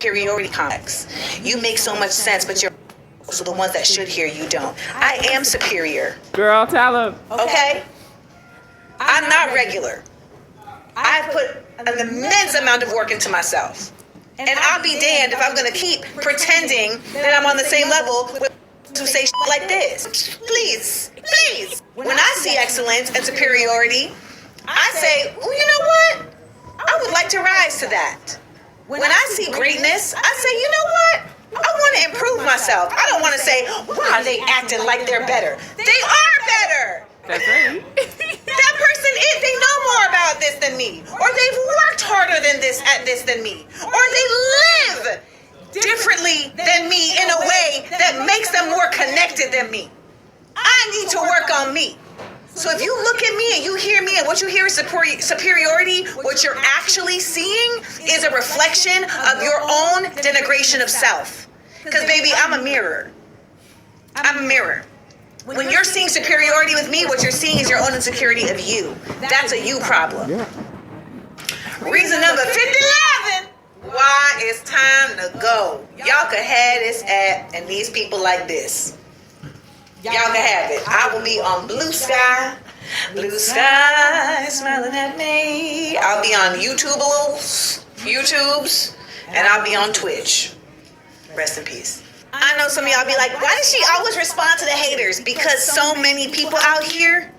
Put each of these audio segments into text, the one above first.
superiority complex. You make so much sense, but you're so the ones that should hear you don't. I am superior. Girl, tell them. Okay? I'm not regular. I put an immense amount of work into myself. And I'll be damned if I'm going to keep pretending that I'm on the same level with who say like this. Please, please. When I see excellence and superiority, I say, well, you know what? I would like to rise to that. When I see greatness, I say, you know what? I want to improve myself. I don't want to say, why are they acting like they're better? They are better. That's right. That person is, they know more about this than me. Or they've worked harder than this at this than me. Or they live differently than me in a way that makes them more connected than me. I need to work on me. So if you look at me and you hear me and what you hear is superiority, what you're actually seeing is a reflection of your own denigration of self. Because baby, I'm a mirror. I'm a mirror. When you're seeing superiority with me, what you're seeing is your own insecurity of you. That's a you problem. Yeah. Reason number 57, why it's time to go. Y'all can have this app and these people like this. Y'all can have it. I will be on Blue Sky smiling at me. I'll be on YouTubes, and I'll be on Twitch. Rest in peace. I know some of y'all be like, why does she always respond to the haters? Because so many people out here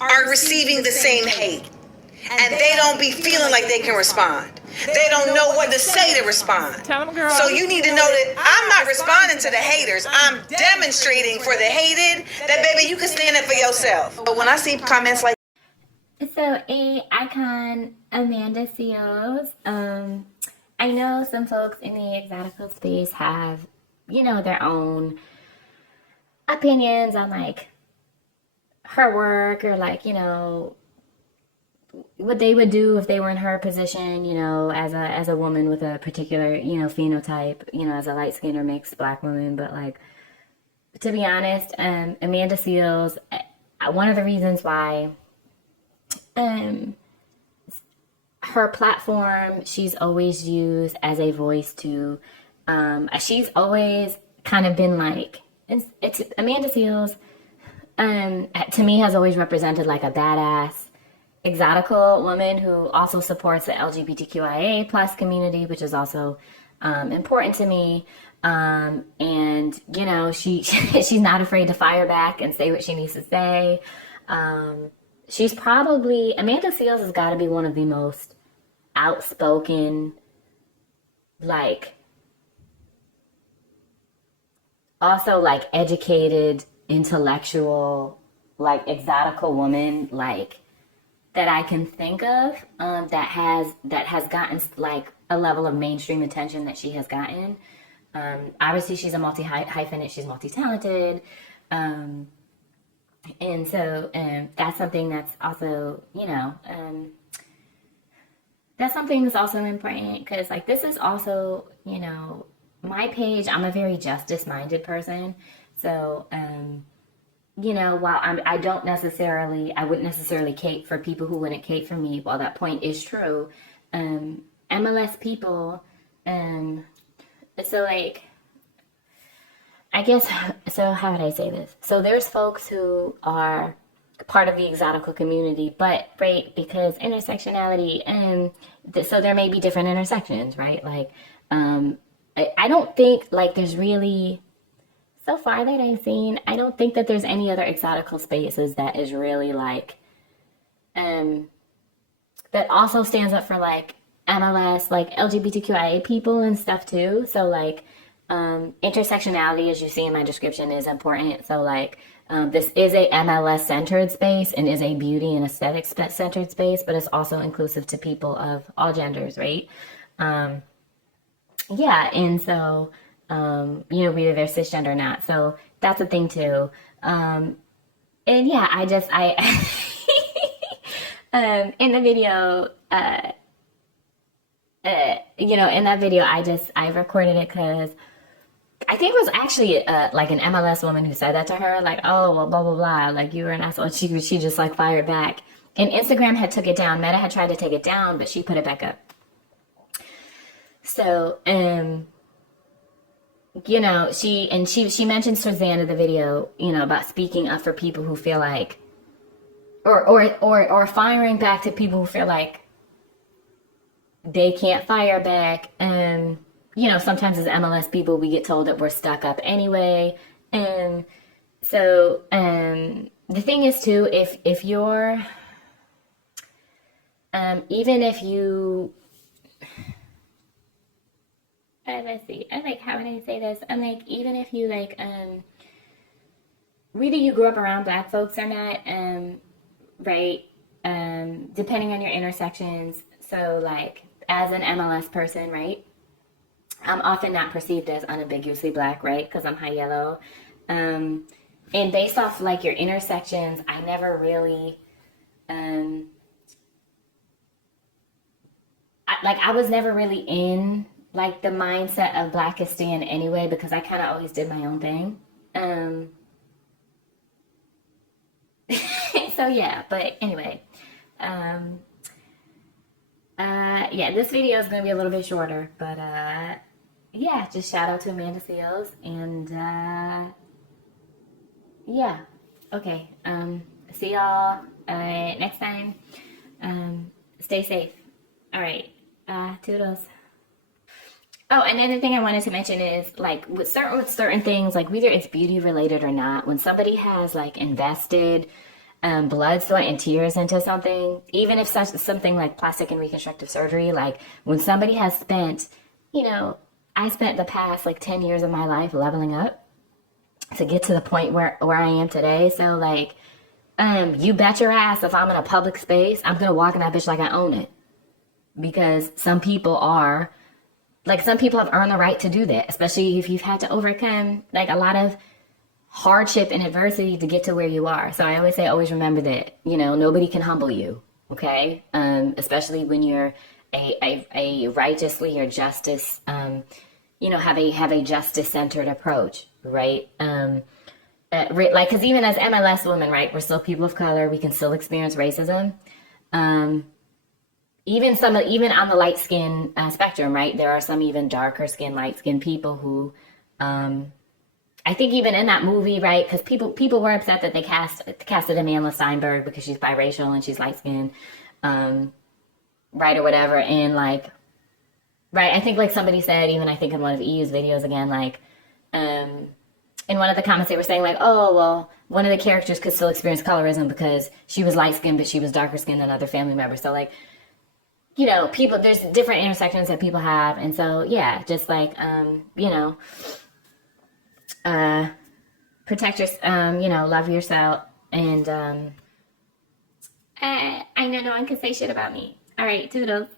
are receiving the same hate. And they don't be feeling like they can respond. They don't know what to say to respond. Tell them, girl. So you need to know that I'm not responding to the haters. I'm demonstrating for the hated that, baby, you can stand up for yourself. But when I see comments like, so icon Amanda Seals, I know some folks in the exotical space have, you know, their own opinions on like her work or like, you know, what they would do if they were in her position, you know, as a woman with a particular, you know, phenotype, you know, as a light skinned or mixed black woman. But like, to be honest, Amanda Seals, one of the reasons why her platform, she's always used as a voice to, she's always kind of been like, it's Amanda Seals, to me has always represented like a badass, exotical woman who also supports the LGBTQIA plus community, which is also important to me. And you know, she's not afraid to fire back and say what she needs to say. She's probably, Amanda Seals has got to be one of the most outspoken, like, also like educated, intellectual, like exotical woman, like that I can think of, that has gotten like a level of mainstream attention that she has gotten. Obviously she's a multi-hyphenate, she's multi-talented. And so that's something that's also, you know, that's something that's also important because like this is also, you know, my page, I'm a very justice-minded person. So, you know, while I wouldn't necessarily cape for people who wouldn't cape for me, while that point is true, MLS people, so like, I guess, so how would I say this? So there's folks who are part of the exotical community, but right, because intersectionality, so there may be different intersections, right? Like, I don't think like there's really, so far that I've seen, I don't think that there's any other exotical spaces that is really like, that also stands up for like MLS, like LGBTQIA people and stuff too. So like, intersectionality, as you see in my description, is important. So like, this is a MLS centered space and is a beauty and aesthetics centered space, but it's also inclusive to people of all genders, right? Yeah, and so, you know, whether they're cisgender or not. So that's a thing too. And yeah, in the video, you know, in that video, I recorded it because I think it was actually like an MLS woman who said that to her, like, oh, well, blah, blah, blah, like you were an asshole. And she just like fired back. And Instagram had took it down. Meta had tried to take it down, but she put it back up. So, you know, she mentioned towards the end of the video, you know, about speaking up for people who feel like, or firing back to people who feel like they can't fire back. And, you know, sometimes as MLS people, we get told that we're stuck up anyway. And so, the thing is too, if you're, even if you, let's see, I'm like, how would I say this? I'm like, even if you like, whether you grew up around Black folks or not, right? Depending on your intersections. So like, as an MLS person, right? I'm often not perceived as unambiguously Black, right? Because I'm high yellow. And based off like your intersections, I never really, I was never really in like the mindset of Blackistan anyway, because I kind of always did my own thing. So yeah, but anyway, yeah, this video is going to be a little bit shorter, but yeah, just shout out to Amanda Seales, and yeah, okay, see y'all next time. Stay safe. All right, toodles. Oh, another thing I wanted to mention is like with certain things, like whether it's beauty related or not, when somebody has like invested blood, sweat, and tears into something, even if something like plastic and reconstructive surgery, like when somebody has spent, you know, I spent the past like 10 years of my life leveling up to get to the point where I am today. So like, you bet your ass if I'm in a public space, I'm gonna walk in that bitch like I own it, because some people are. Like, some people have earned the right to do that, especially if you've had to overcome, like, a lot of hardship and adversity to get to where you are. So I always say, always remember that, you know, nobody can humble you, okay? Especially when you're a righteously or justice, you know, have a justice-centered approach, right? Like, because even as MLS women, right, we're still people of color. We can still experience racism. Even on the light skin spectrum, right? There are some even darker skin, light skin people who, I think even in that movie, right? Because people were upset that they casted Amanda Steinberg because she's biracial and she's light skinned, right, or whatever. And like, right, I think like somebody said, even I think in one of EU's videos again, like, in one of the comments they were saying like, oh well, one of the characters could still experience colorism because she was light skinned, but she was darker skinned than other family members. So like, you know, people, there's different intersections that people have. And so, yeah, just like, you know, protect your, you know, love yourself. And I know no one can say shit about me. All right, toodles.